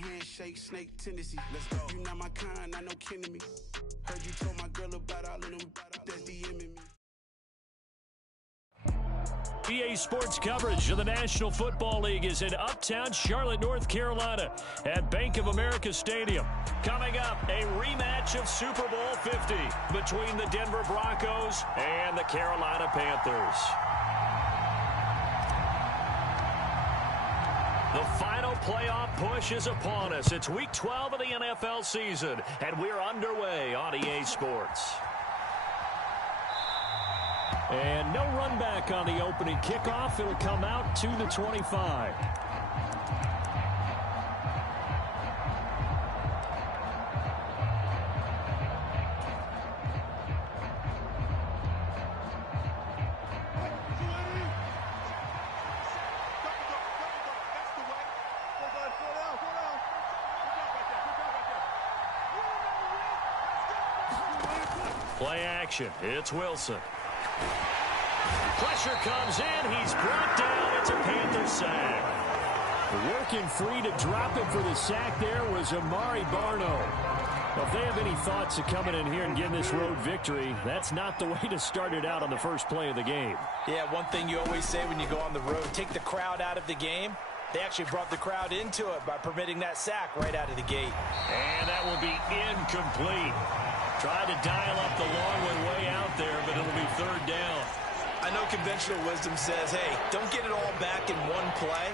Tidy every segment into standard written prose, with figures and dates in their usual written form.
handshake, snake tendency. Let's go. You not my kind, not no kin to me. Heard you told my girl about all of them that's DMing me. EA Sports coverage of the National Football League is in Uptown Charlotte, North Carolina at Bank of America Stadium. Coming up, a rematch of Super Bowl 50 between the Denver Broncos and the Carolina Panthers. The final playoff push is upon us. It's Week 12 of the NFL season, and we're underway on EA Sports. And no run back on the opening kickoff. It'll come out to the 25. Play action. It's Wilson. Pressure comes in. He's brought down. It's a Panther sack. Working free to drop it for the sack there was Amari Barno. Well, if they have any thoughts of coming in here and getting this road victory, that's not the way to start it out on the first play of the game. Yeah, one thing you always say when you go on the road, take the crowd out of the game. They actually brought the crowd into it by permitting that sack right out of the gate. And that will be incomplete. Tried to dial up the long one way out there, but it'll be third down. I know conventional wisdom says, hey, don't get it all back in one play.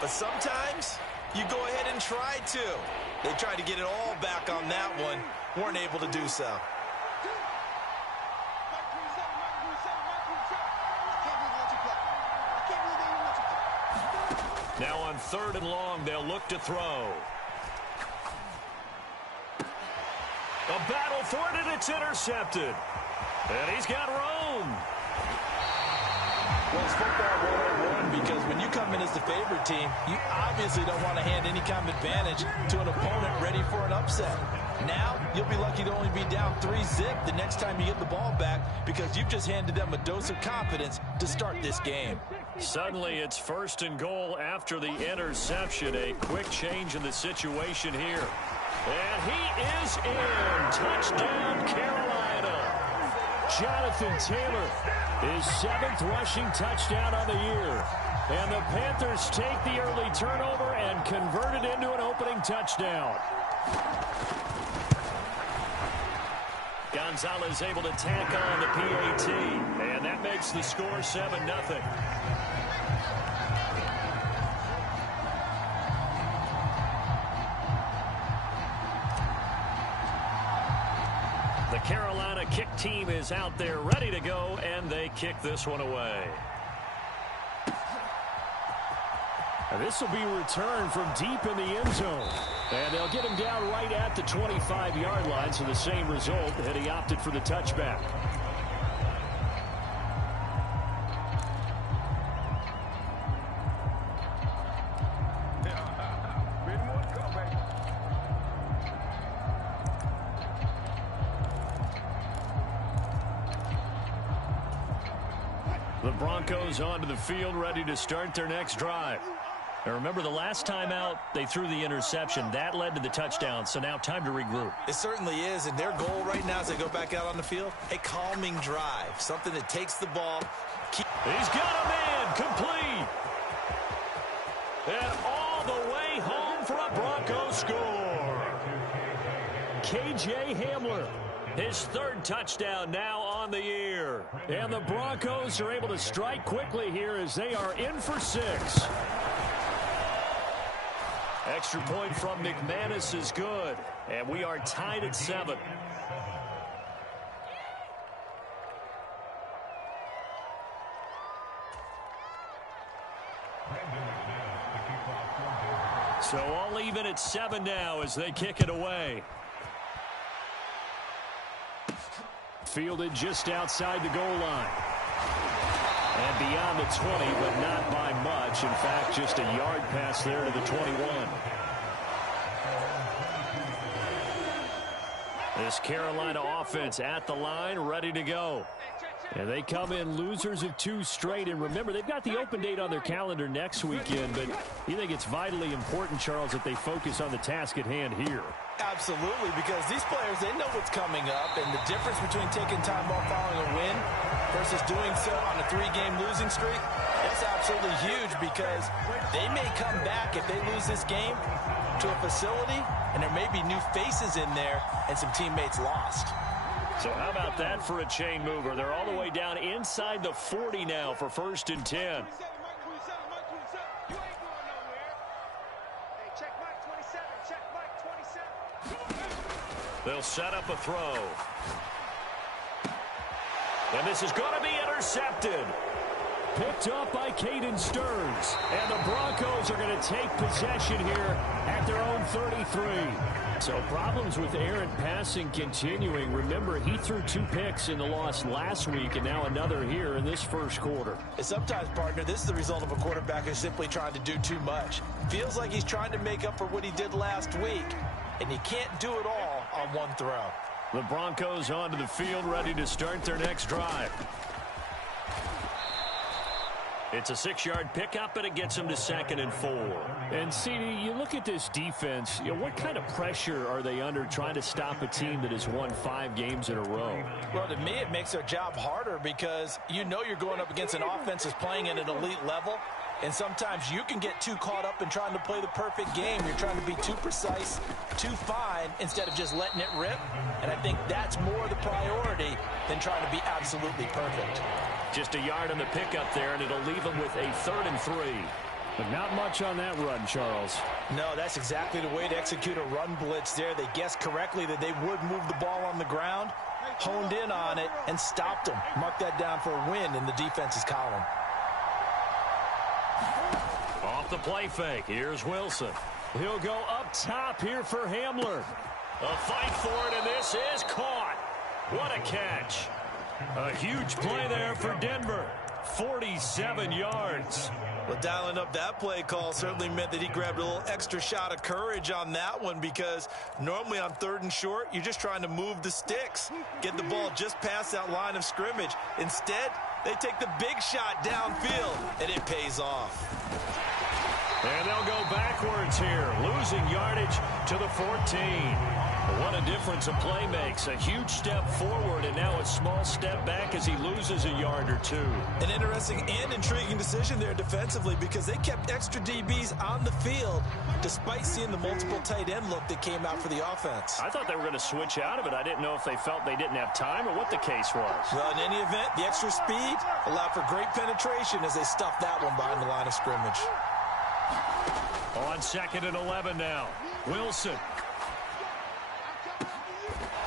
But sometimes you go ahead and try to. They tried to get it all back on that one. Weren't able to do so. Now on third and long, they'll look to throw. A battle for it, and it's intercepted. And he's got room. Well, it's football 101 because when you come in as the favorite team, you obviously don't want to hand any kind of advantage to an opponent ready for an upset. Now, you'll be lucky to only be down 3-zip the next time you get the ball back because you've just handed them a dose of confidence to start this game. Suddenly, it's first and goal after the interception. A quick change in the situation here. And he is in. Touchdown, Carolina. Jonathan Taylor, his 7th rushing touchdown on the year. And the Panthers take the early turnover and convert it into an opening touchdown. Gonzalez able to tack on the PAT. And that makes the score 7-0. The Carolina kick team is out there ready to go, and they kick this one away. And this will be returned from deep in the end zone. And they'll get him down right at the 25-yard line, so the same result, and he opted for the touchback. The Broncos onto the field, ready to start their next drive. Now remember, the last time out, they threw the interception. That led to the touchdown, so now time to regroup. It certainly is, and their goal right now as they go back out on the field, a calming drive, something that takes the ball. He's got a man, complete. And all the way home for a Broncos score. KJ Hamler. His 3rd touchdown now on the year. And the Broncos are able to strike quickly here as they are in for 6. Extra point from McManus is good. And we are tied at 7. So all even at 7 now as they kick it away. Fielded just outside the goal line. And beyond the 20, but not by much. In fact, just a yard pass there to the 21. This Carolina offense at the line, ready to go. And they come in losers of 2 straight. And remember, they've got the open date on their calendar next weekend. But you think it's vitally important, Charles, that they focus on the task at hand here? Absolutely, because these players, they know what's coming up. And the difference between taking time off following a win versus doing so on a 3-game losing streak, that's absolutely huge, because they may come back if they lose this game to a facility, and there may be new faces in there and some teammates lost. So how about that for a chain mover? They're all the way down inside the 40 now for 1st and 10. They'll set up a throw. And this is going to be intercepted. Picked up by Caden Stearns. And the Broncos are going to take possession here at their own 33. So problems with errant passing continuing. Remember, he threw 2 picks in the loss last week, and now another here in this first quarter. Sometimes, partner, this is the result of a quarterback who's simply trying to do too much. Feels like he's trying to make up for what he did last week, and he can't do it all on one throw. The Broncos onto the field, ready to start their next drive. It's a 6-yard pickup, and it gets them to 2nd and 4. And, CD, you look at this defense, what kind of pressure are they under trying to stop a team that has won 5 games in a row? Well, to me, it makes their job harder, because you know you're going up against an offense that's playing at an elite level, and sometimes you can get too caught up in trying to play the perfect game. You're trying to be too precise, too fine, instead of just letting it rip. And I think that's more the priority than trying to be absolutely perfect. Just a yard on the pickup there, and it'll leave them with a 3rd and 3. But not much on that run, Charles. No, that's exactly the way to execute a run blitz there. They guessed correctly that they would move the ball on the ground, honed in on it, and stopped them. Mark that down for a win in the defense's column. Off the play fake, here's Wilson. He'll go up top here for Hamler. A fight for it, and this is caught. What a catch. A huge play there for Denver. 47 yards. Well, dialing up that play call certainly meant that he grabbed a little extra shot of courage on that one, because normally on 3rd and short, you're just trying to move the sticks, get the ball just past that line of scrimmage. Instead, they take the big shot downfield, and it pays off. And they'll go backwards here, losing yardage to the 14. What a difference a play makes. A huge step forward, and now a small step back as he loses a yard or 2. An interesting and intriguing decision there defensively, because they kept extra DBs on the field despite seeing the multiple tight end look that came out for the offense. I thought they were going to switch out of it. I didn't know if they felt they didn't have time or what the case was. Well, in any event, the extra speed allowed for great penetration as they stuffed that one behind the line of scrimmage. On 2nd and 11 now. Wilson.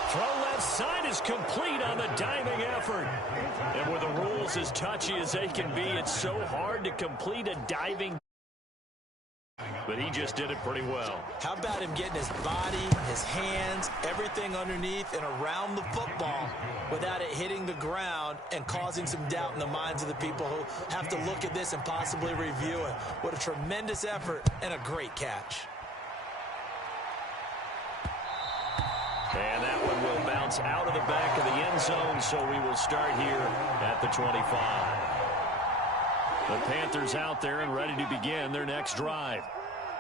Throw left side is complete on the diving effort. And with the rules as touchy as they can be, it's so hard to complete a diving. But he just did it pretty well. How about him getting his body, his hands, everything underneath and around the football without it hitting the ground and causing some doubt in the minds of the people who have to look at this and possibly review it. What a tremendous effort and a great catch. And that one will bounce out of the back of the end zone, so we will start here at the 25. The Panthers out there and ready to begin their next drive.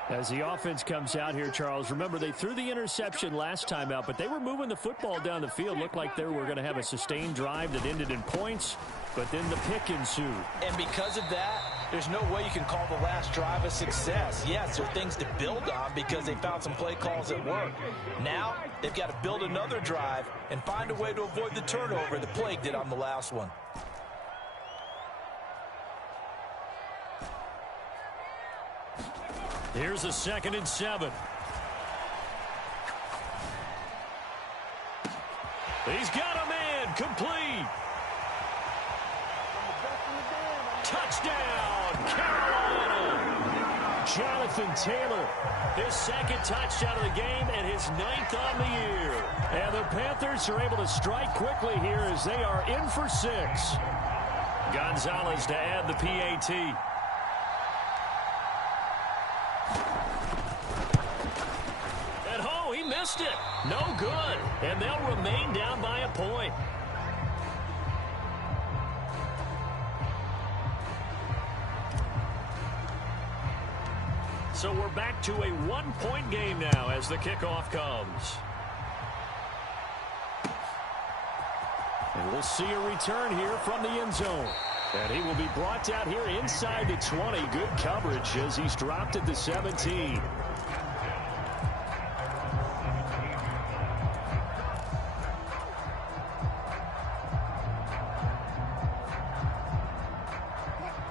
As the offense comes out here, Charles, remember they threw the interception last time out, but they were moving the football down the field. Looked like they were going to have a sustained drive that ended in points, but then the pick ensued. And because of that, there's no way you can call the last drive a success. Yes, there are things to build on because they found some play calls that work. Now, they've got to build another drive and find a way to avoid the turnover that plagued it on the last one. Here's a 2nd and 7. He's got a man complete. Touchdown, Carolina. Jonathan Taylor, his 2nd touchdown of the game and his 9th on the year. And the Panthers are able to strike quickly here as they are in for 6. Gonzalez to add the PAT. Missed it. No good. And they'll remain down by a point. So we're back to a one-point game now as the kickoff comes. And we'll see a return here from the end zone. And he will be brought down here inside the 20. Good coverage as he's dropped at the 17.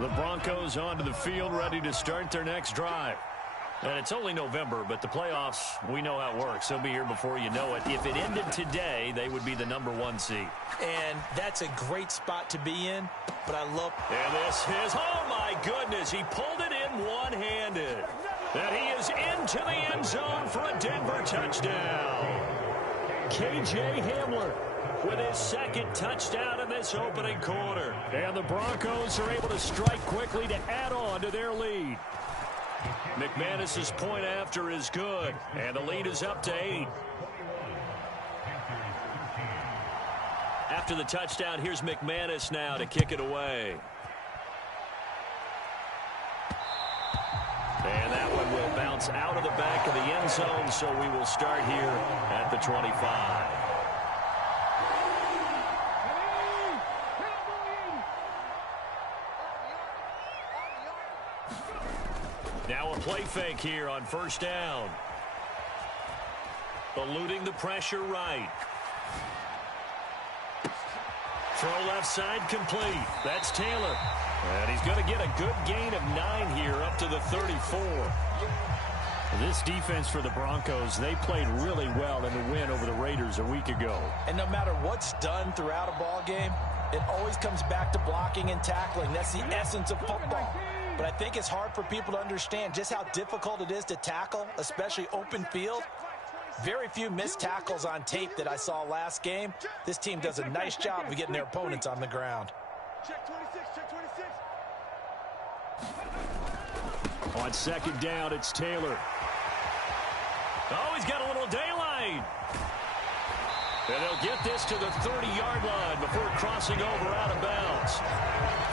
The Broncos onto the field, ready to start their next drive. And it's only November, but the playoffs, we know how it works. They'll be here before you know it. If it ended today, they would be the #1 seed. And that's a great spot to be in, but I love... And this is, oh my goodness, he pulled it in one-handed. And he is into the end zone for a Denver touchdown. K.J. Hamler with his second touchdown in this opening quarter. And the Broncos are able to strike quickly to add on to their lead. McManus's point after is good, and the lead is up to 8. After the touchdown, here's McManus now to kick it away. And that one will bounce out of the back of the end zone, so we will start here at the 25. Now a play fake here on first down. Eluding the pressure right. Throw left side complete. That's Taylor. And he's going to get a good gain of 9 here up to the 34. This defense for the Broncos, they played really well in the win over the Raiders a week ago. And no matter what's done throughout a ball game, it always comes back to blocking and tackling. That's the essence of football. But I think it's hard for people to understand just how difficult it is to tackle, especially open field. Very few missed tackles on tape that I saw last game. This team does a nice job of getting their opponents on the ground. Check 26, check 26. On second down, it's Taylor. Oh, he's got a little daylight. And they'll get this to the 30-yard line before crossing over out of bounds.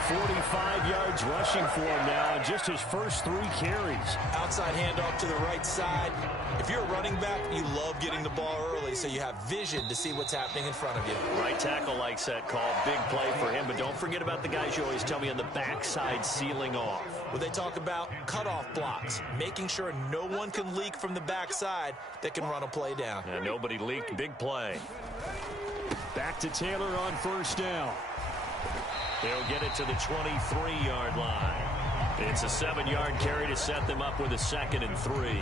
45 yards rushing for him now in just his first 3 carries. Outside handoff to the right side. If you're a running back, you love getting the ball early so you have vision to see what's happening in front of you. Right tackle likes that call. Big play for him, but don't forget about the guys you always tell me on the backside sealing off. Well, they talk about cutoff blocks, making sure no one can leak from the backside that can run a play down. And nobody leaked. Big play. Back to Taylor on first down. They'll get it to the 23-yard line. It's a 7-yard carry to set them up with a 2nd and 3.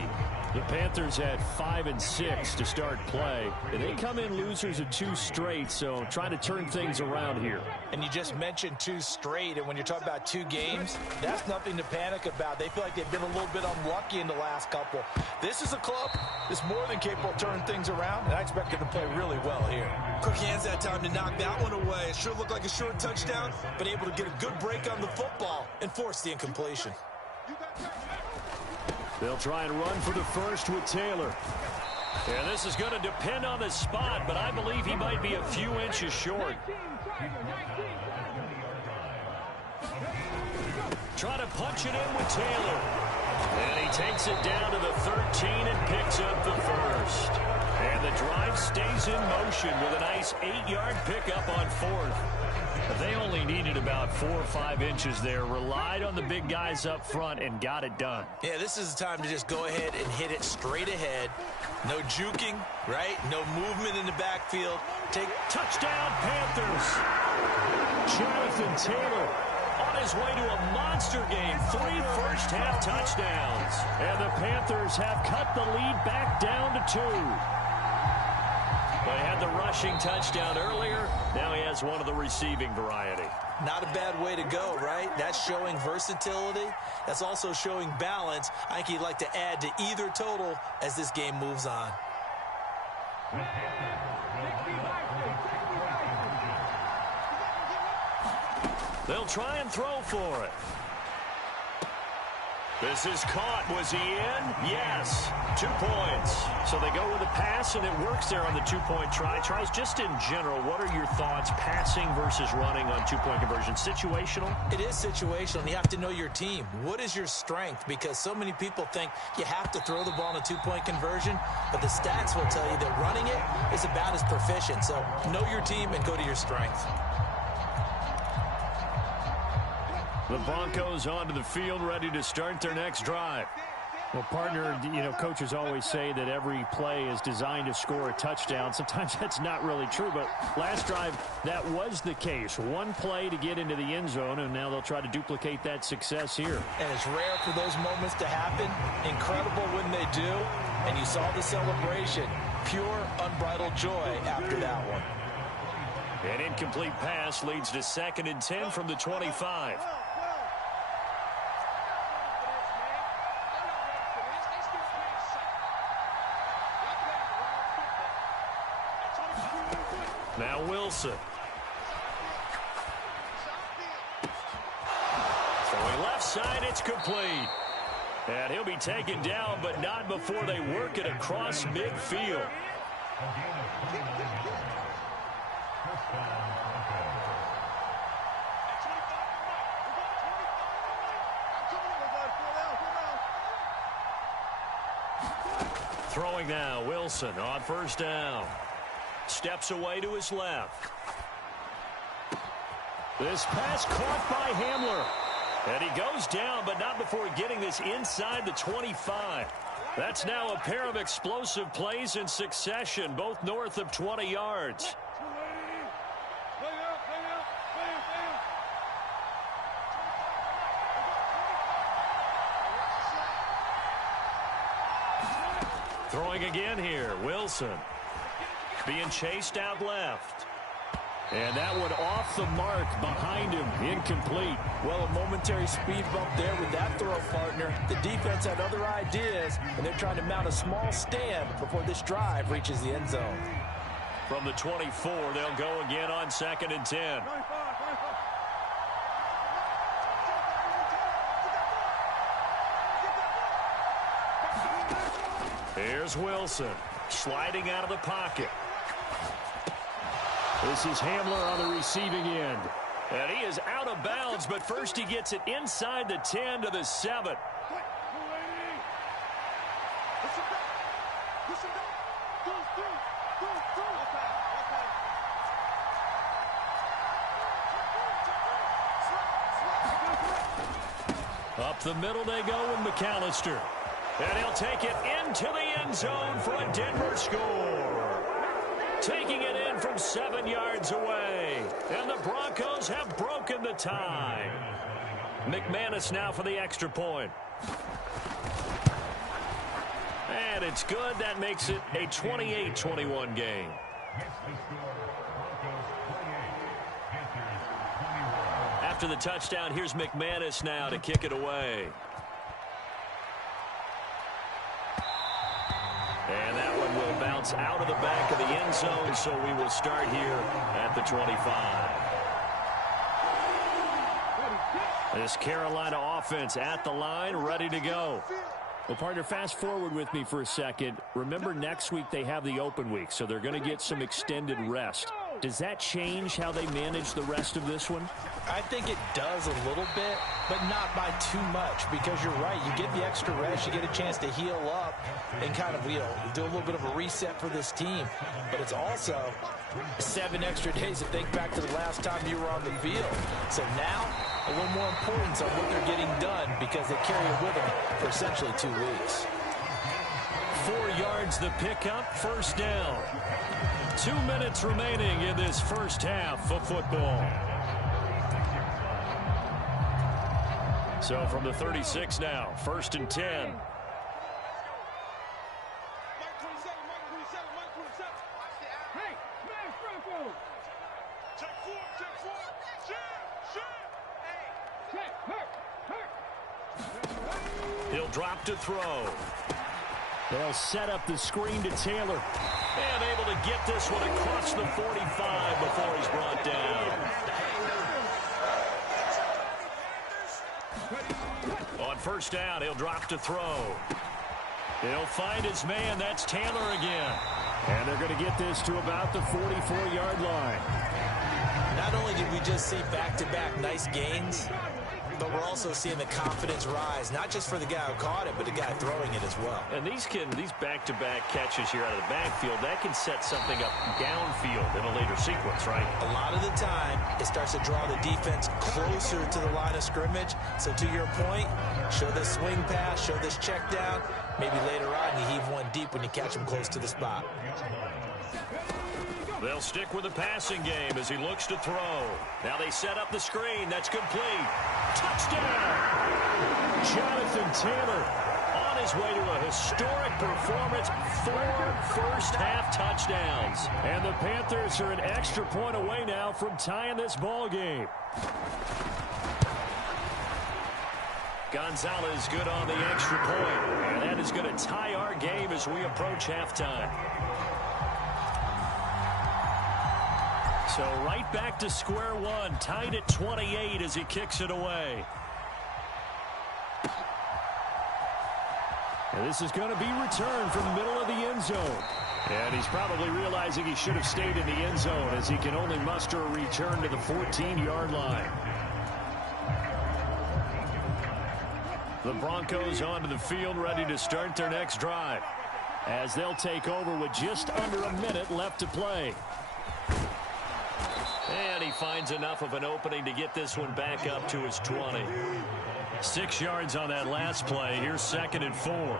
The Panthers had 5 and 6 to start play. And they come in losers of 2 straight, so trying to turn things around here. And you just mentioned 2 straight, and when you're talking about 2 games, that's nothing to panic about. They feel like they've been a little bit unlucky in the last couple. This is a club that's more than capable of turning things around, and I expect them to play really well here. Quick hands that time to knock that one away. It sure looked like a short touchdown, but able to get a good break on the football and force the incompletion. They'll try and run for the first with Taylor. And this is going to depend on the spot, but I believe he might be a few inches short. Try to punch it in with Taylor. And he takes it down to the 13 and picks up the first. And the drive stays in motion with a nice 8-yard pickup on 4th. They only needed about 4 or 5 inches there, relied on the big guys up front, and got it done. Yeah, this is the time to just go ahead and hit it straight ahead. No juking, right? No movement in the backfield. Take touchdown, Panthers. Jonathan Taylor on his way to a monster game. 3 first-half touchdowns. And the Panthers have cut the lead back down to 2. They had the rushing touchdown earlier. Now he has one of the receiving variety. Not a bad way to go, right? That's showing versatility. That's also showing balance. I think he'd like to add to either total as this game moves on. They'll try and throw for it. This is caught. Was he in? Yes. 2 points. So they go with a pass, and it works there on the two-point try. Tries, just in general, what are your thoughts passing versus running on two-point conversion? Situational? It is situational, and you have to know your team. What is your strength? Because so many people think you have to throw the ball in a two-point conversion, but the stats will tell you that running it is about as proficient. So know your team and go to your strength. The Broncos onto the field, ready to start their next drive. Well, partner, coaches always say that every play is designed to score a touchdown. Sometimes that's not really true, but last drive, that was the case. One play to get into the end zone, and now they'll try to duplicate that success here. And it's rare for those moments to happen. Incredible when they do. And you saw the celebration. Pure, unbridled joy after that one. An incomplete pass leads to 2nd and 10 from the 25. Now Wilson. Throwing left side, it's complete. And he'll be taken down, but not before they work it across midfield. Throwing now, Wilson on 1st down. Steps away to his left. This pass caught by Hamler. And he goes down, but not before getting this inside the 25. That's now a pair of explosive plays in succession, both north of 20 yards. Throwing again here, Wilson. Being chased out left. And that one off the mark behind him. Incomplete. Well, a momentary speed bump there with that throw, partner. The defense had other ideas, and they're trying to mount a small stand before this drive reaches the end zone. From the 24, they'll go again on 2nd and 10. Here's Wilson, sliding out of the pocket. This is Hamler on the receiving end. And he is out of bounds, but first he gets it inside the 10 to the 7. Up the middle they go with McAllister. And he'll take it into the end zone for a Denver score. Taking it in from 7 yards away. And the Broncos have broken the tie. McManus now for the extra point. And it's good. That makes it a 28-21 game. After the touchdown, here's McManus now to kick it away. And that one will bounce out of the back of the end zone, so we will start here at the 25. This Carolina offense at the line, ready to go. Well, partner, fast forward with me for a second. Remember, next week they have the open week, so they're going to get some extended rest. Does that change how they manage the rest of this one? I think it does a little bit, but not by too much, because you're right. You get the extra rest. You get a chance to heal up and kind of do a little bit of a reset for this team. But it's also 7 extra days to think back to the last time you were on the field. So now, a little more importance on what they're getting done because they carry it with them for essentially 2 weeks. 4 yards the pickup, first down. 2 minutes remaining in this first half of football. So from the 36 now, 1st and 10. He'll drop to throw. They'll set up the screen to Taylor. And able to get this one across the 45 before he's brought down. On first down, he'll drop to throw. He'll find his man. That's Taylor again. And they're going to get this to about the 44-yard line. Not only did we just see back-to-back nice gains, but we're also seeing the confidence rise, not just for the guy who caught it, but the guy throwing it as well. And these back-to-back catches here out of the backfield, that can set something up downfield in a later sequence, right? A lot of the time, it starts to draw the defense closer to the line of scrimmage. So to your point, show this swing pass, show this check down. Maybe later on, you heave one deep when you catch him close to the spot. They'll stick with the passing game as he looks to throw. Now they set up the screen. That's complete. Touchdown! Jonathan Taylor on his way to a historic performance. 4 first-half touchdowns. And the Panthers are an extra point away now from tying this ball game. Gonzalez good on the extra point. And that is going to tie our game as we approach halftime. So right back to square one, tied at 28 as he kicks it away. And this is going to be returned from the middle of the end zone. And he's probably realizing he should have stayed in the end zone as he can only muster a return to the 14-yard line. The Broncos onto the field ready to start their next drive as they'll take over with just under a minute left to play. And he finds enough of an opening to get this one back up to his 20. 6 yards on that last play. Here's 2nd and 4.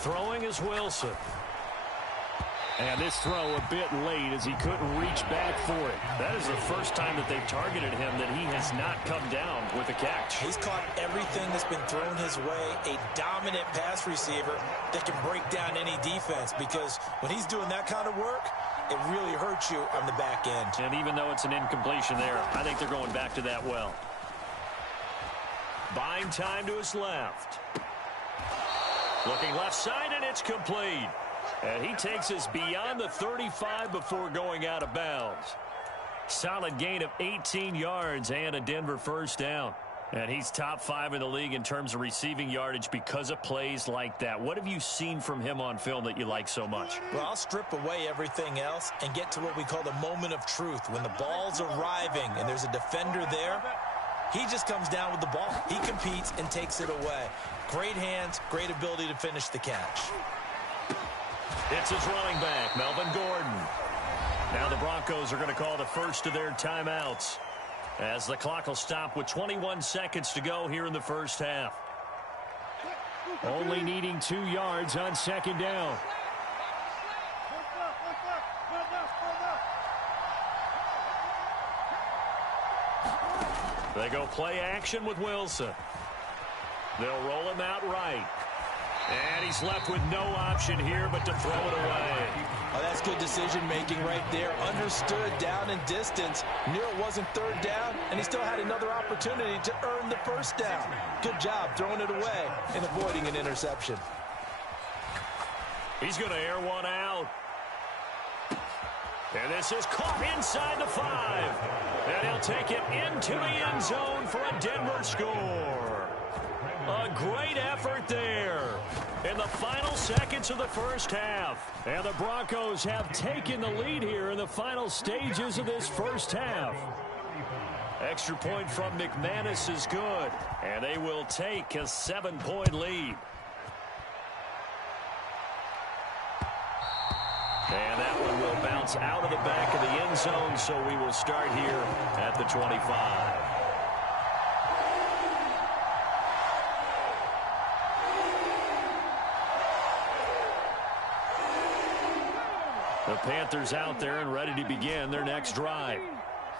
Throwing is Wilson. And this throw a bit late as he couldn't reach back for it. That is the first time that they've targeted him that he has not come down with a catch. He's caught everything that's been thrown his way. A dominant pass receiver that can break down any defense, because when he's doing that kind of work, it really hurts you on the back end. And even though it's an incompletion there, I think they're going back to that well. Buying time to his left. Looking left side, and it's complete. And he takes us beyond the 35 before going out of bounds. Solid gain of 18 yards and a Denver first down. And he's top 5 in the league in terms of receiving yardage because of plays like that. What have you seen from him on film that you like so much? Well, I'll strip away everything else and get to what we call the moment of truth. When the ball's arriving and there's a defender there, he just comes down with the ball. He competes and takes it away. Great hands, great ability to finish the catch. It's his running back, Melvin Gordon. Now the Broncos are going to call the first of their timeouts as the clock will stop with 21 seconds to go here in the first half. Only needing 2 yards on 2nd down. They go play action with Wilson. They'll roll him out right. And he's left with no option here but to throw it away. Oh, that's good decision-making right there. Understood down and distance. Knew it wasn't 3rd down, and he still had another opportunity to earn the first down. Good job throwing it away and avoiding an interception. He's going to air one out. And this is caught inside the 5. And he'll take it into the end zone for a Denver score. A great effort there in the final seconds of the first half. And the Broncos have taken the lead here in the final stages of this first half. Extra point from McManus is good. And they will take a 7-point lead. And that one will bounce out of the back of the end zone, so we will start here at the 25. The Panthers out there and ready to begin their next drive.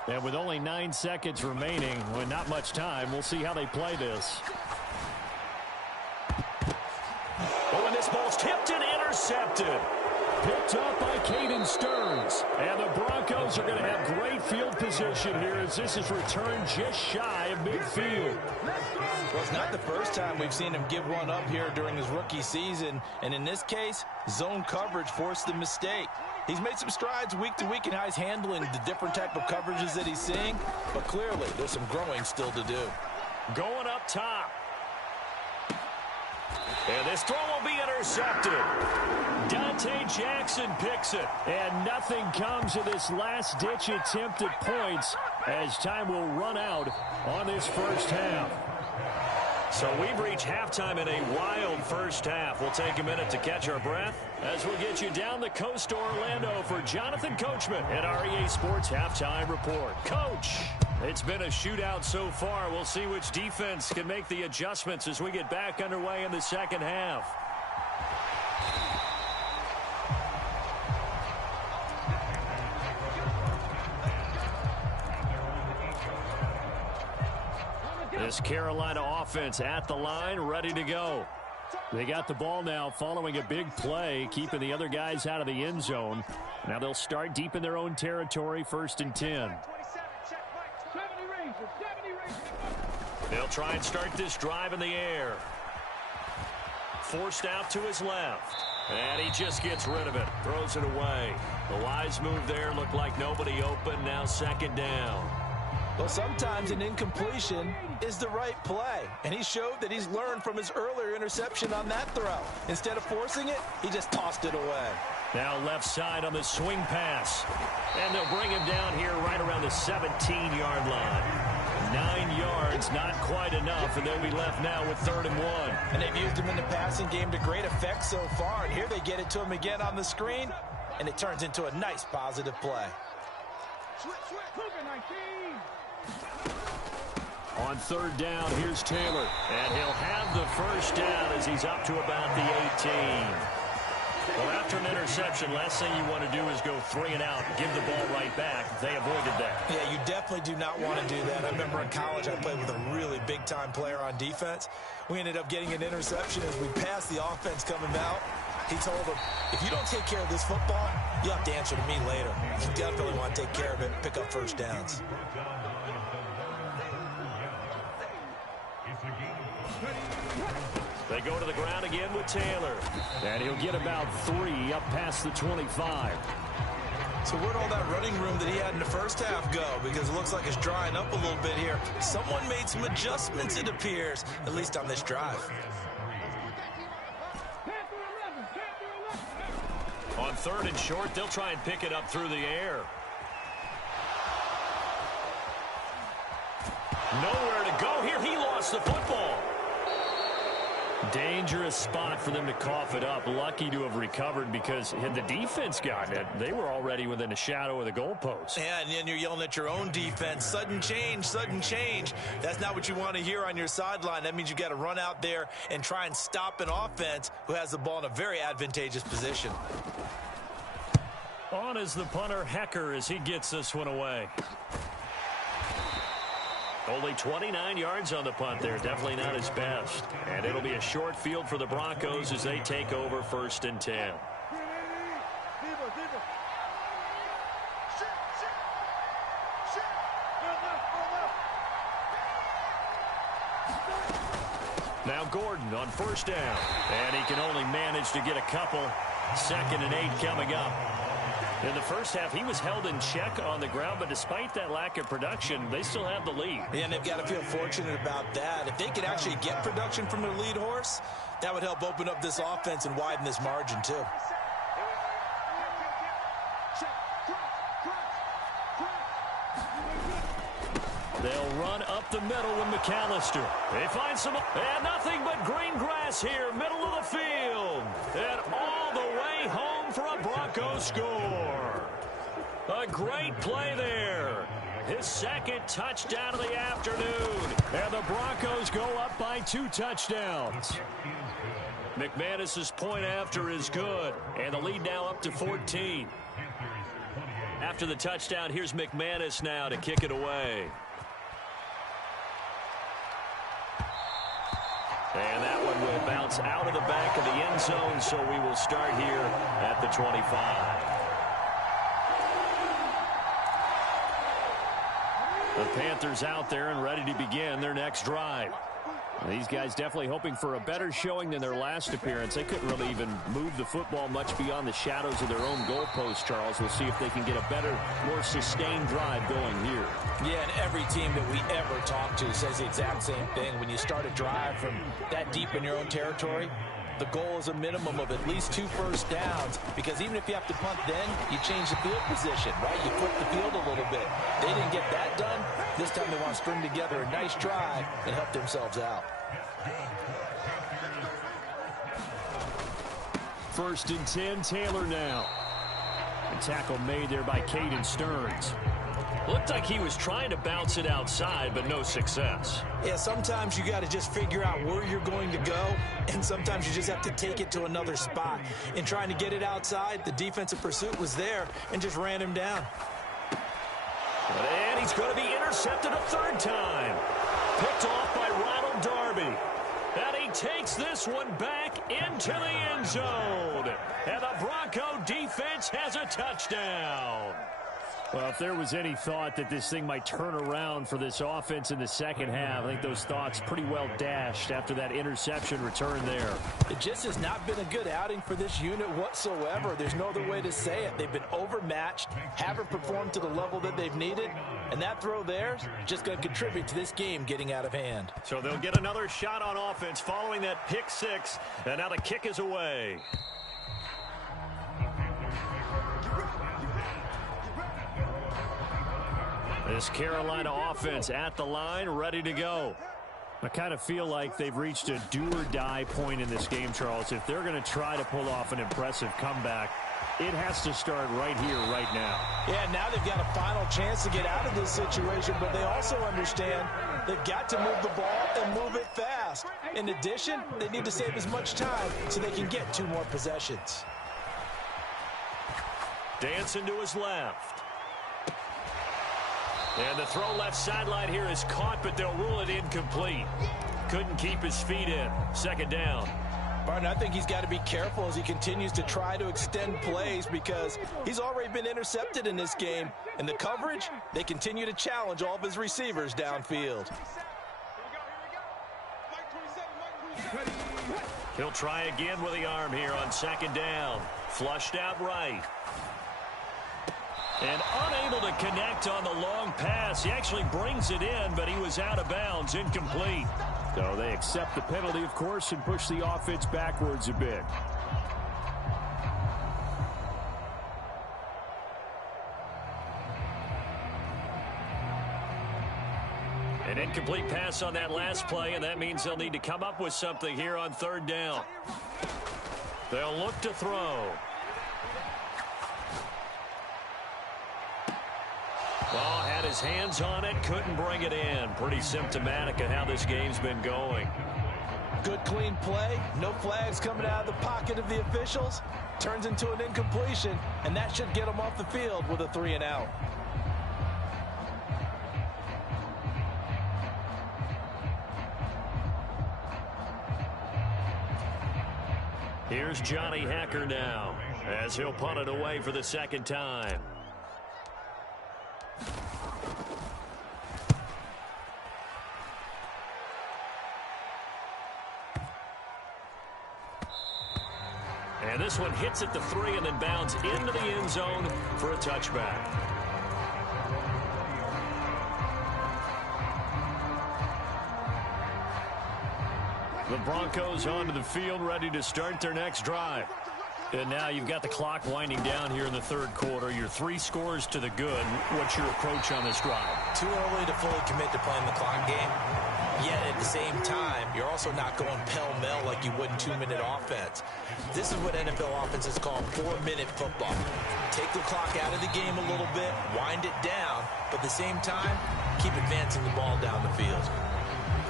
And with only 9 seconds remaining, with not much time, we'll see how they play this. Oh, and this ball's tipped and intercepted. Picked up by Caden Stearns. And the Broncos are going to have great field position here as this is returned just shy of midfield. Well, it's not the first time we've seen him give one up here during his rookie season. And in this case, zone coverage forced the mistake. He's made some strides week to week in how he's handling the different type of coverages that he's seeing, but clearly there's some growing still to do. Going up top. And this throw will be intercepted. Dante Jackson picks it. And nothing comes of this last-ditch attempt at points as time will run out on this first half. So we've reached halftime in a wild first half. We'll take a minute to catch our breath as we'll get you down the coast to Orlando for Jonathan Coachman at our EA Sports Halftime Report. Coach, it's been a shootout so far. We'll see which defense can make the adjustments as we get back underway in the second half. This Carolina offense at the line, ready to go. They got the ball now following a big play, keeping the other guys out of the end zone. Now they'll start deep in their own territory, 1st and 10. They'll try and start this drive in the air. Forced out to his left. And he just gets rid of it, throws it away. The wise move there, looked like nobody open, now 2nd down. Well, sometimes an incompletion is the right play, and he showed that he's learned from his earlier interception on that throw. Instead of forcing it, he just tossed it away. Now left side on the swing pass, and they'll bring him down here right around the 17-yard line. 9 yards, not quite enough, and they'll be left now with 3rd and 1. And they've used him in the passing game to great effect so far, and here they get it to him again on the screen, and it turns into a nice positive play. On 3rd down, here's Taylor. And he'll have the first down as he's up to about the 18. Well, after an interception, last thing you want to do is go 3 and out, give the ball right back. They avoided that. Yeah, you definitely do not want to do that. I remember in college I played with a really big-time player on defense. We ended up getting an interception as we passed the offense coming out. He told him, if you don't take care of this football, you have to answer to me later. You definitely want to take care of it and pick up first downs. They go to the ground again with Taylor. And he'll get about 3 up past the 25. So where'd all that running room that he had in the first half go? Because it looks like it's drying up a little bit here. Someone made some adjustments, it appears, at least on this drive. On 3rd and short, they'll try and pick it up through the air. Nowhere to go here. He lost the football. Dangerous spot for them to cough it up. Lucky to have recovered because had the defense gotten it, they were already within a shadow of the goalpost. Yeah, and then you're yelling at your own defense. Sudden change, sudden change. That's not what you want to hear on your sideline. That means you got to run out there and try and stop an offense who has the ball in a very advantageous position. On is the punter, Hecker, as he gets this one away. Only 29 yards on the punt there. Definitely not his best. And it'll be a short field for the Broncos as they take over 1st and 10. Now Gordon on 1st down. And he can only manage to get a couple. 2nd and 8 coming up. In the first half, he was held in check on the ground, but despite that lack of production, they still have the lead. Yeah, and they've got to feel fortunate about that. If they could actually get production from their lead horse, that would help open up this offense and widen this margin, too. They'll run up the middle with McAllister. They find some, and nothing but green grass here, middle of the field. And all the way home for a Broncos score. A great play there. His 2nd touchdown of the afternoon. And the Broncos go up by 2 touchdowns. McManus's point after is good. And the lead now up to 14. After the touchdown, here's McManus now to kick it away. And that one will bounce out of the back of the end zone, so we will start here at the 25. The Panthers out there and ready to begin their next drive. These guys definitely hoping for a better showing than their last appearance. They couldn't really even move the football much beyond the shadows of their own goalpost, Charles. We'll see if they can get a better, more sustained drive going here. Yeah, and every team that we ever talk to says the exact same thing. When you start a drive from that deep in your own territory, the goal is a minimum of at least 2 first downs, because even if you have to punt then, you change the field position, right? You flip the field a little bit. They didn't get that done. This time they want to string together a nice drive and help themselves out. First and 10, Taylor now. A tackle made there by Caden Stearns. Looked like he was trying to bounce it outside, but no success. Yeah, sometimes you got to just figure out where you're going to go, and sometimes you just have to take it to another spot. In trying to get it outside, the defensive pursuit was there and just ran him down. And he's going to be intercepted a third time. Picked off by Ronald Darby. And he takes this one back into the end zone. And the Bronco defense has a touchdown. Well, if there was any thought that this thing might turn around for this offense in the second half, I think those thoughts pretty well dashed after that interception return there. It just has not been a good outing for this unit whatsoever. There's no other way to say it. They've been overmatched, haven't performed to the level that they've needed, and that throw there is just going to contribute to this game getting out of hand. So they'll get another shot on offense following that pick six, and now the kick is away. This Carolina offense at the line, ready to go. I kind of feel like they've reached a do-or-die point in this game, Charles. If they're going to try to pull off an impressive comeback, it has to start right here, right now. Yeah, now they've got a final chance to get out of this situation, but they also understand they've got to move the ball and move it fast. In addition, they need to save as much time so they can get 2 more possessions. Dancing to his left. And the throw left sideline here is caught, but they'll rule it incomplete. Couldn't keep his feet in. Second down. Barton, I think he's got to be careful as he continues to try to extend plays, because he's already been intercepted in this game. And the coverage, they continue to challenge all of his receivers downfield. He'll try again with the arm here on second down. Flushed out right. And unable to connect on the long pass. He actually brings it in, but he was out of bounds, incomplete. So they accept the penalty, of course, and push the offense backwards a bit. An incomplete pass on that last play, and that means they'll need to come up with something here on third down. They'll look to throw. Well, had his hands on it, couldn't bring it in. Pretty symptomatic of how this game's been going. Good, clean play. No flags coming out of the pocket of the officials. Turns into an incompletion, and that should get them off the field with a 3 and out. Here's Johnny Hacker now, as he'll punt it away for the second time. And this one hits at the 3 and then bounds into the end zone for a touchback. The Broncos onto the field, ready to start their next drive. And now you've got the clock winding down here in the third quarter. You're 3 scores to the good. What's your approach on this drive? Too early to fully commit to playing the clock game. Yet at the same time, you're also not going pell-mell like you would in 2-minute offense. This is what NFL offenses call 4-minute football. Take the clock out of the game a little bit, wind it down, but at the same time, keep advancing the ball down the field.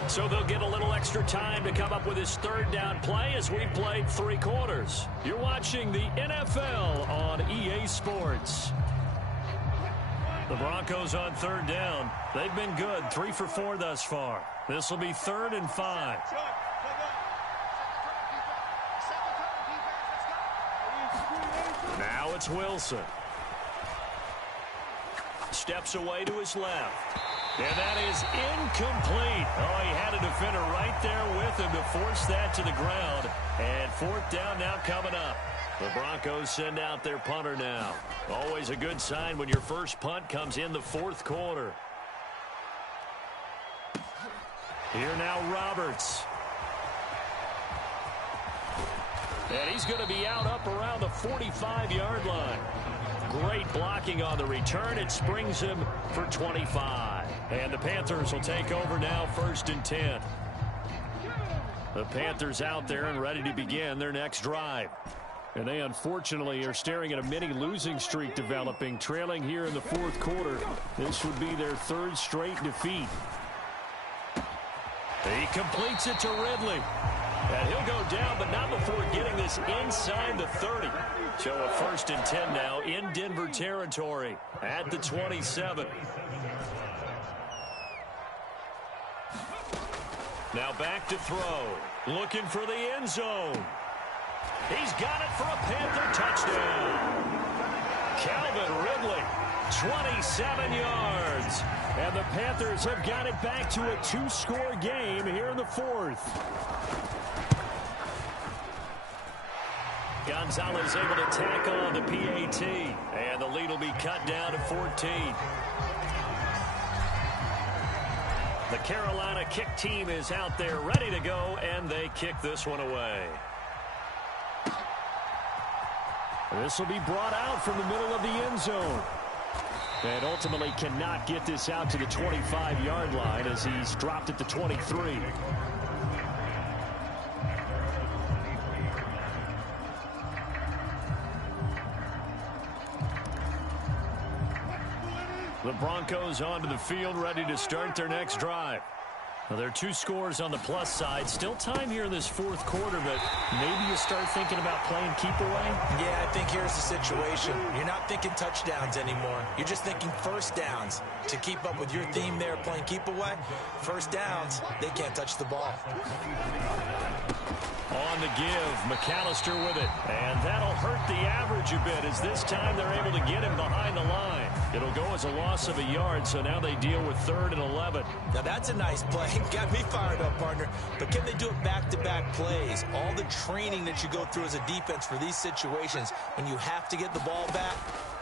So they'll get a little extra time to come up with his third down play as we've played 3 quarters. You're watching the NFL on EA Sports. The Broncos on third down. They've been good, 3 for 4 thus far. This will be 3rd and 5. Now it's Wilson. Steps away to his left. And that is incomplete. Oh, he had a defender right there with him to force that to the ground. And fourth down now coming up. The Broncos send out their punter now. Always a good sign when your first punt comes in the fourth quarter. Here now Roberts. And he's going to be out up around the 45-yard line. Great blocking on the return. It springs him for 25. And the Panthers will take over now, 1st and 10. The Panthers out there and ready to begin their next drive. And they unfortunately are staring at a mini losing streak developing, trailing here in the fourth quarter. This would be their 3rd straight defeat. He completes it to Ridley. And he'll go down, but not before getting this inside the 30. So a 1st and 10 now in Denver territory at the 27. Now back to throw. Looking for the end zone. He's got it for a Panther touchdown. Calvin Ridley, 27 yards. And the Panthers have got it back to a 2-score game here in the 4th. Gonzalez able to tack on the PAT. And the lead will be cut down to 14. The Carolina kick team is out there ready to go, and they kick this one away. This will be brought out from the middle of the end zone. And ultimately cannot get this out to the 25-yard line as he's dropped at the 23. The Broncos onto the field, ready to start their next drive. Well, there are 2 scores on the plus side. Still time here in this fourth quarter, but maybe you start thinking about playing keep away? Yeah, I think here's the situation. You're not thinking touchdowns anymore. You're just thinking first downs. To keep up with your theme there, playing keep away, first downs, they can't touch the ball. On the give, McAllister with it. And that'll hurt the average a bit as this time they're able to get him behind the line. It'll go as a loss of a yard, so now they deal with 3rd and 11. Now that's a nice play. Got me fired up, partner. But can they do it back-to-back plays? All the training that you go through as a defense for these situations, when you have to get the ball back,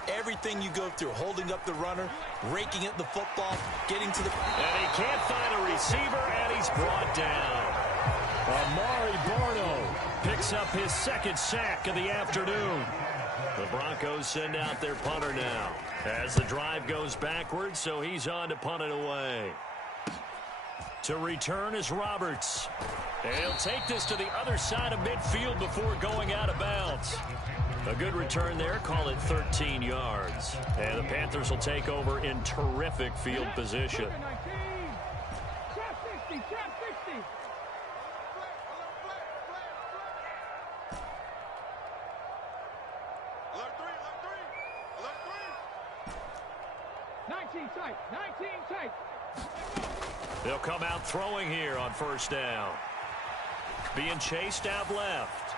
everything you go through, holding up the runner, raking at the football, getting to the... And he can't find a receiver, and he's brought down. Amari Barno picks up his 2nd sack of the afternoon. The Broncos send out their punter now as the drive goes backwards, so he's on to punt it away. To return is Roberts. And he'll take this to the other side of midfield before going out of bounds. A good return there, call it 13 yards. And the Panthers will take over in terrific field position. They'll come out throwing here on 1st down. Being chased out left.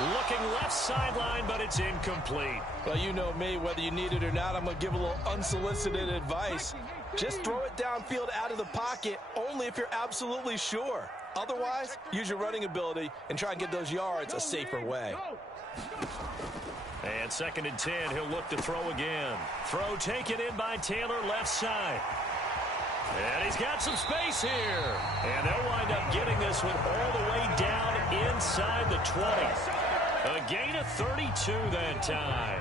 Looking left sideline, but it's incomplete. Well, you know me, whether you need it or not, I'm going to give a little unsolicited advice. Just throw it downfield out of the pocket, only if you're absolutely sure. Otherwise, use your running ability and try and get those yards a safer way. And 2nd and 10, he'll look to throw again. Throw taken in by Taylor, left side. And he's got some space here. And they'll wind up getting this one all the way down inside the 20. A gain of 32 that time.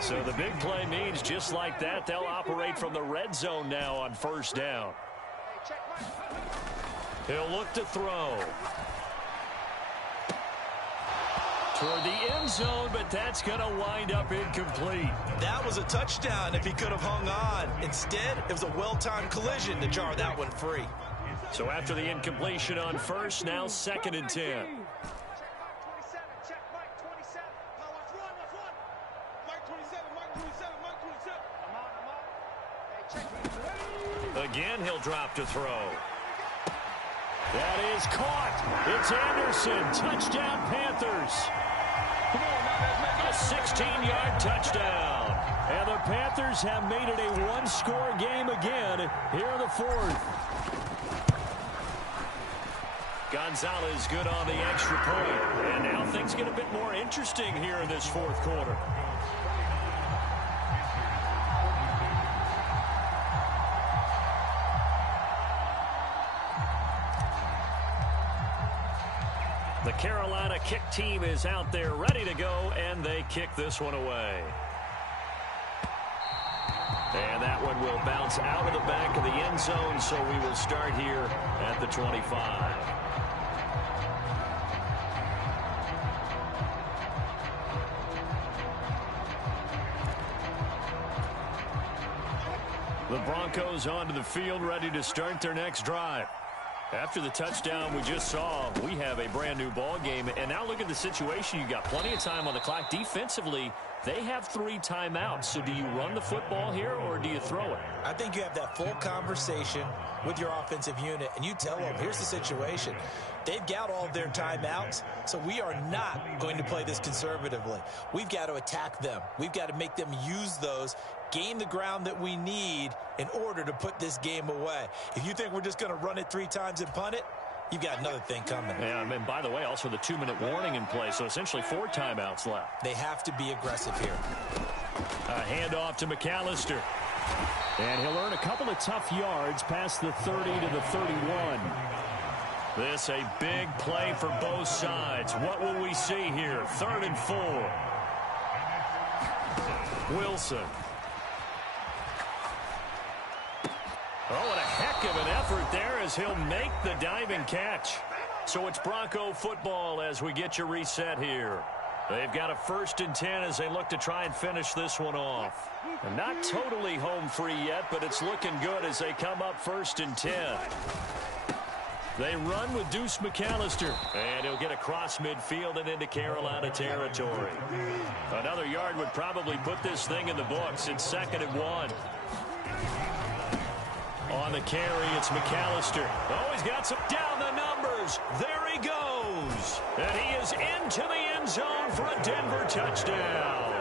So the big play means just like that, they'll operate from the red zone now on 1st down. He'll look to throw. Toward the end zone, but that's going to wind up incomplete. That was a touchdown if he could have hung on. Instead, it was a well-timed collision to jar that one free. So after the incompletion on 1st, now 2nd and 10. Again, he'll drop to throw. That is caught. It's Anderson. Touchdown, Panthers. A 16-yard touchdown. And the Panthers Raiders have made it a one-score game again here in the fourth. Gonzalez good on the extra point. And now things get a bit more interesting here in this fourth quarter. The Carolina kick team is out there ready to go, and they kick this one away. And that one will bounce out of the back of the end zone, so we will start here at the 25. The Broncos onto the field, ready to start their next drive. After the touchdown we just saw, we have a brand new ball game. And now look at the situation. You got plenty of time on the clock. Defensively, they have 3 timeouts. So do you run the football here or do you throw it? I think you have that full conversation with your offensive unit, and you tell them, here's the situation. They've got all of their timeouts, so we are not going to play this conservatively. We've got to attack them. We've got to make them use those, gain the ground that we need in order to put this game away. If you think we're just going to run it 3 times and punt it, you've got another thing coming. Yeah, and by the way, also the 2-minute warning in play, so essentially 4 timeouts left. They have to be aggressive here. A handoff to McAllister. And he'll earn a couple of tough yards past the 30 to the 31. This a big play for both sides. What will we see here? 3rd and 4. Wilson. Oh, and a heck of an effort there as he'll make the diving catch. So it's Bronco football as we get you reset here. They've got a 1st and 10 as they look to try and finish this one off. And not totally home free yet, but it's looking good as they come up 1st and 10. They run with Deuce McAllister, and he'll get across midfield and into Carolina territory. Another yard would probably put this thing in the books. It's 2nd and 1. On the carry, it's McAllister. Oh, he's got some down the numbers. There he goes. And he is into the end zone for a Denver touchdown.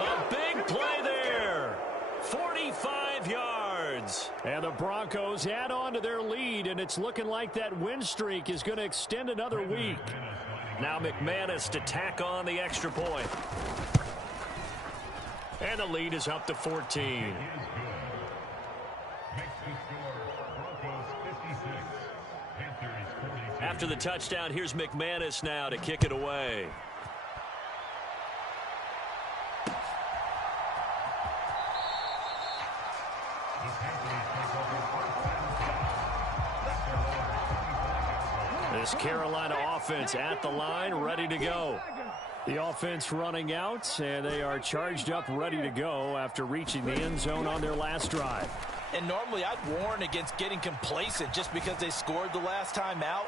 A big play there. 45 yards. And the Broncos add on to their lead, and it's looking like that win streak is going to extend another week. Now McManus to tack on the extra point. And the lead is up to 14. After the touchdown, here's McManus now to kick it away. This Carolina offense at the line, ready to go. The offense running out, and they are charged up, ready to go after reaching the end zone on their last drive. And normally I'd warn against getting complacent just because they scored the last time out.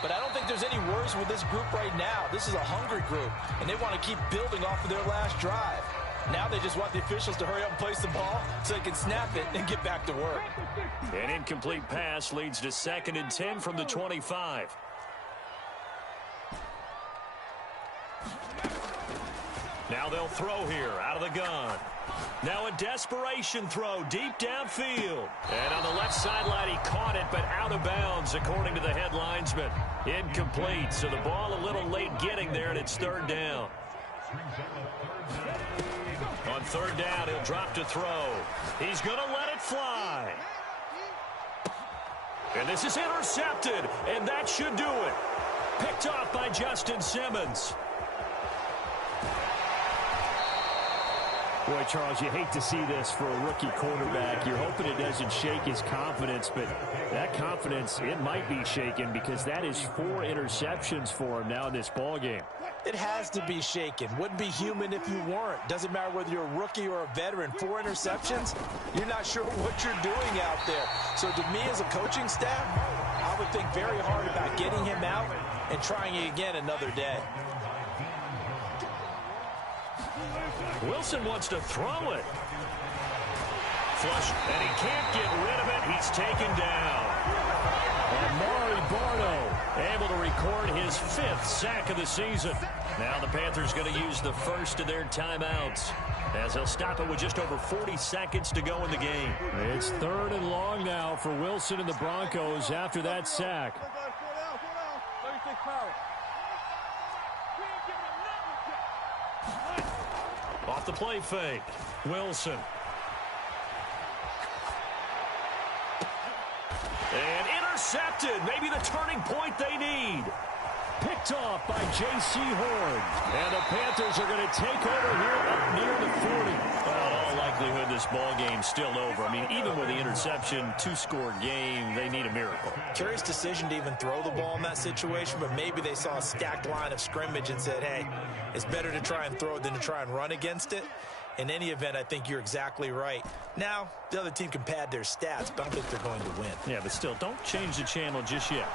But I don't think there's any worries with this group right now. This is a hungry group, and they want to keep building off of their last drive. Now they just want the officials to hurry up and place the ball so they can snap it and get back to work. An incomplete pass leads to 2nd and 10 from the 25. Now they'll throw here out of the gun. Now a desperation throw deep downfield. And on the left sideline, he caught it, but out of bounds, according to the head linesman. Incomplete, so the ball a little late getting there, and it's 3rd down. On 3rd down, he'll drop to throw. He's going to let it fly. And this is intercepted, and that should do it. Picked off by Justin Simmons. Boy, Charles, you hate to see this for a rookie quarterback. You're hoping it doesn't shake his confidence, but that confidence, it might be shaken because that is 4 interceptions for him now in this ballgame. It has to be shaken. Wouldn't be human if you weren't. Doesn't matter whether you're a rookie or a veteran. 4 interceptions, you're not sure what you're doing out there. So to me as a coaching staff, I would think very hard about getting him out and trying it again another day. Wilson wants to throw it. Flush, and he can't get rid of it. He's taken down. Able to record his 5th sack of the season. Now the Panthers going to use the first of their timeouts, as they'll stop it with just over 40 seconds to go in the game. It's 3rd and long now for Wilson and the Broncos after that sack. Off the play fake, Wilson. And intercepted. Maybe the turning point they need. Picked off by J.C. Horn. And the Panthers are going to take over here up near the 40. Well, in all likelihood, this ball game's still over. I mean, even with the interception, 2-score game, they need a miracle. Curious decision to even throw the ball in that situation, but maybe they saw a stacked line of scrimmage and said, hey, it's better to try and throw it than to try and run against it. In any event, I think you're exactly right. Now, the other team can pad their stats, but I don't think they're going to win. Yeah, but still, don't change the channel just yet.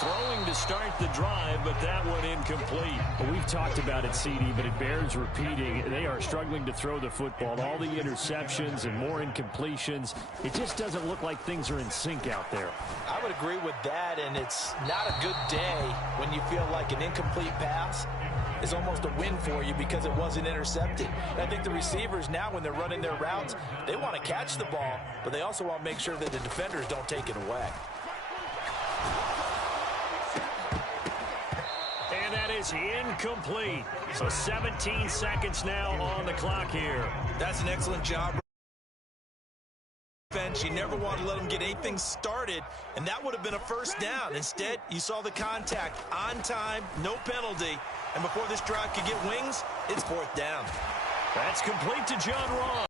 Throwing to start the drive, but that one incomplete. Well, we've talked about it, CD, but it bears repeating. They are struggling to throw the football. All the interceptions and more incompletions. It just doesn't look like things are in sync out there. I would agree with that, and it's not a good day when you feel like an incomplete pass is almost a win for you because it wasn't intercepted. And I think the receivers now, when they're running their routes, they want to catch the ball, but they also want to make sure that the defenders don't take it away. And that is incomplete. So 17 seconds now on the clock here. That's an excellent job. You never want to let them get anything started, and that would have been a first down. Instead, you saw the contact on time, no penalty, and before this drive could get wings, it's 4th down. That's complete to John Ross.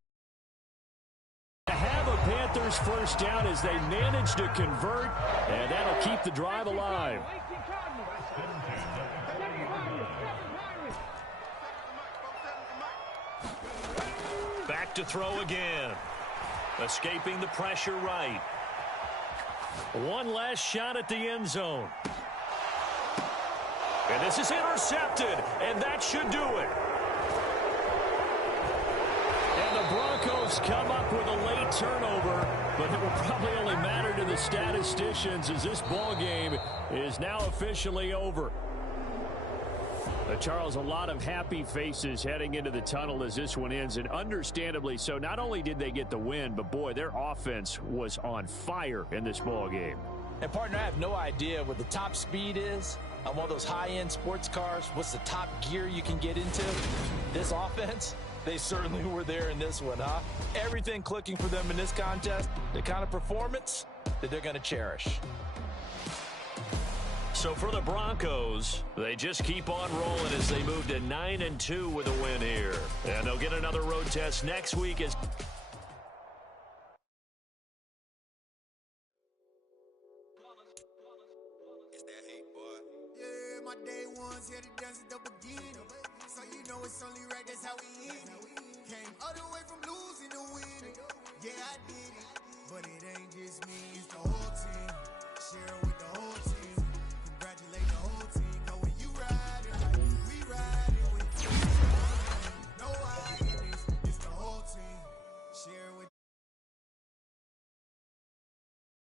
To have a Panthers first down as they manage to convert, and that'll keep the drive alive. Back to throw again. Escaping the pressure right. One last shot at the end zone. And this is intercepted, and that should do it. And the Broncos come up with a late turnover, but it will probably only matter to the statisticians as this ball game is now officially over. Charles, a lot of happy faces heading into the tunnel as this one ends, and understandably so. Not only did they get the win, but boy, their offense was on fire in this ball game. And partner, I have no idea what the top speed is on one of those high-end sports cars. What's the top gear you can get into? This offense, they certainly were there in this one, huh? Everything clicking for them in this contest, the kind of performance that they're going to cherish. So for the Broncos, they just keep on rolling as they move to 9-2 with a win here. And they'll get another road test next week as my day ones here to dance at the beginning. So you know it's only right, that's how we end it. Came all the way from losing to winning. Yeah, I did it. But it ain't just me, it's the whole team. Share with the whole team. Congratulate the whole team. Cause when you ride it, like we ride it with you. No hiding this, it's the whole team. Share with